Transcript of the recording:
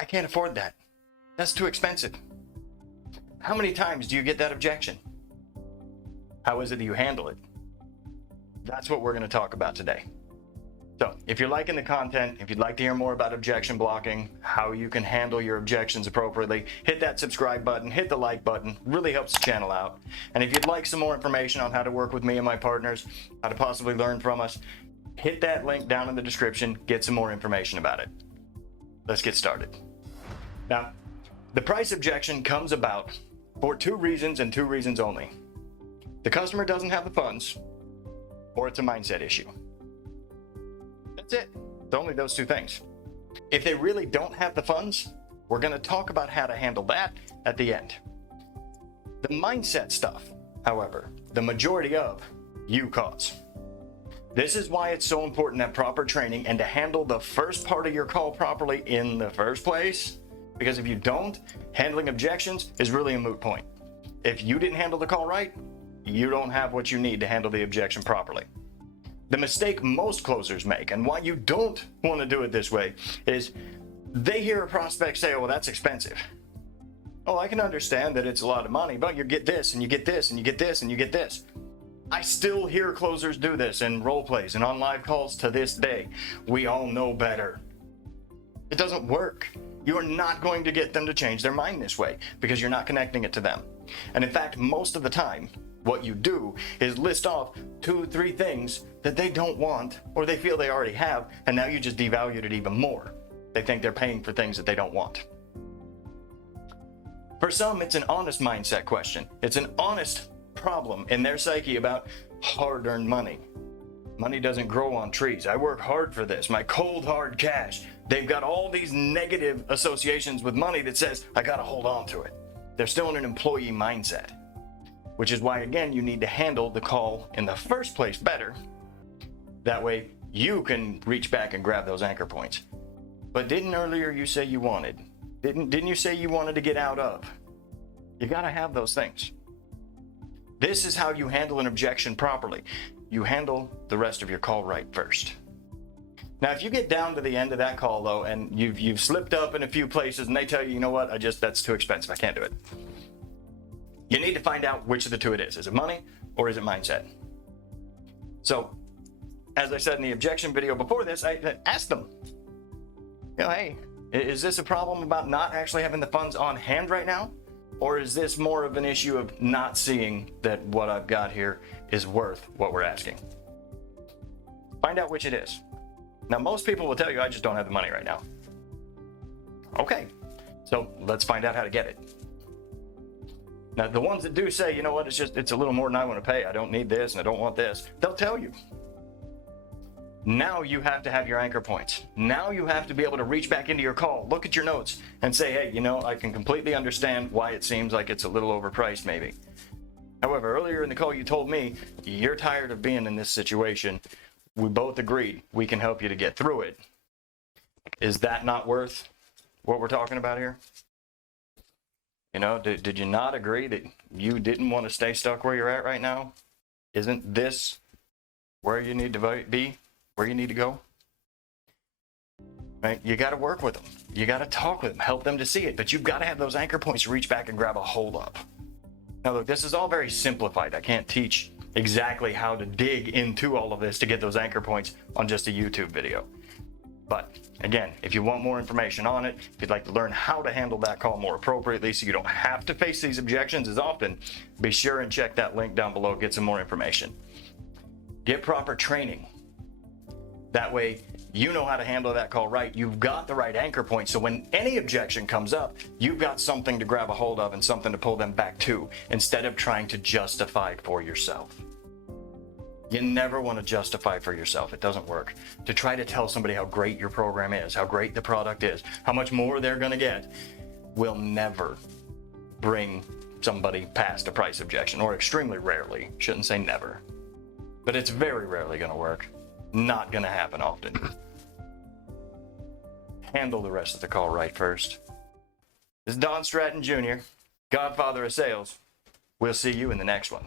I can't afford that. That's too expensive. How many times do you get that objection? How is it that you handle it? That's what we're going to talk about today. So if you're liking the content, if you'd like to hear more about objection blocking, how you can handle your objections appropriately, hit that subscribe button, hit the like button, really helps the channel out. And if you'd like some more information on how to work with me and my partners, how to possibly learn from us, hit that link down in the description, get some more information about it. Let's get started. Now, the price objection comes about for two reasons and two reasons only. The customer doesn't have the funds, or it's a mindset issue. That's it. It's only those two things. If they really don't have the funds, we're going to talk about how to handle that at the end. The mindset stuff, however, the majority of you cause. This is why it's so important that proper training and to handle the first part of your call properly in the first place. Because if you don't, handling objections is really a moot point. If you didn't handle the call right, you don't have what you need to handle the objection properly. The mistake most closers make, and why you don't want to do it this way, is they hear a prospect say, oh, well, that's expensive. Oh, I can understand that it's a lot of money, but you get this, and you get this, and you get this, and you get this. I still hear closers do this in role plays and on live calls to this day. We all know better. It doesn't work. You are not going to get them to change their mind this way because you're not connecting it to them. And in fact, most of the time, what you do is list off 2 or 3 things that they don't want or they feel they already have, and now you just devalued it even more. They think they're paying for things that they don't want. For some, it's an honest mindset question. It's an honest problem in their psyche about hard-earned money. Money doesn't grow on trees. I work hard for this. My cold, hard cash. They've got all these negative associations with money that says, I gotta hold on to it. They're still in an employee mindset. Which is why, again, you need to handle the call in the first place better. That way, you can reach back and grab those anchor points. But didn't earlier you say you wanted? Didn't you say you wanted to get out of? You gotta have those things. This is how you handle an objection properly. You handle the rest of your call right first. Now, if you get down to the end of that call, though, and you've slipped up in a few places and they tell you, you know what, that's too expensive, I can't do it. You need to find out which of the two it is. Is it money or is it mindset? So, as I said in the objection video before this, I asked them, you know, hey, is this a problem about not actually having the funds on hand right now? Or is this more of an issue of not seeing that what I've got here is worth what we're asking? Find out which it is. Now, most people will tell you, I just don't have the money right now. Okay, so let's find out how to get it. Now, the ones that do say, you know what, it's a little more than I want to pay. I don't need this and I don't want this. They'll tell you. Now you have to have your anchor points. Now you have to be able to reach back into your call, look at your notes and say, hey, you know, I can completely understand why it seems like it's a little overpriced maybe. However, earlier in the call, you told me you're tired of being in this situation. We both agreed we can help you to get through it. Is that not worth what we're talking about here? You know, did you not agree that you didn't want to stay stuck where you're at right now? Isn't this where you need to be, where you need to go? Right? You got to work with them. You got to talk with them, help them to see it. But you've got to have those anchor points to reach back and grab a hold of. Now, look, this is all very simplified. I can't teach exactly how to dig into all of this to get those anchor points on just a YouTube video. But again, if you want more information on it, if you'd like to learn how to handle that call more appropriately so you don't have to face these objections as often, be sure and check that link down below, get some more information. Get proper training. That way, you know how to handle that call right. You've got the right anchor point. So when any objection comes up, you've got something to grab a hold of and something to pull them back to instead of trying to justify it for yourself. You never want to justify for yourself. It doesn't work. To try to tell somebody how great your program is, how great the product is, how much more they're going to get, will never bring somebody past a price objection, or extremely rarely. Shouldn't say never. But it's very rarely going to work. Not going to happen often. Handle the rest of the call right first. This is Stratton Jr., Godfather of Sales. We'll see you in the next one.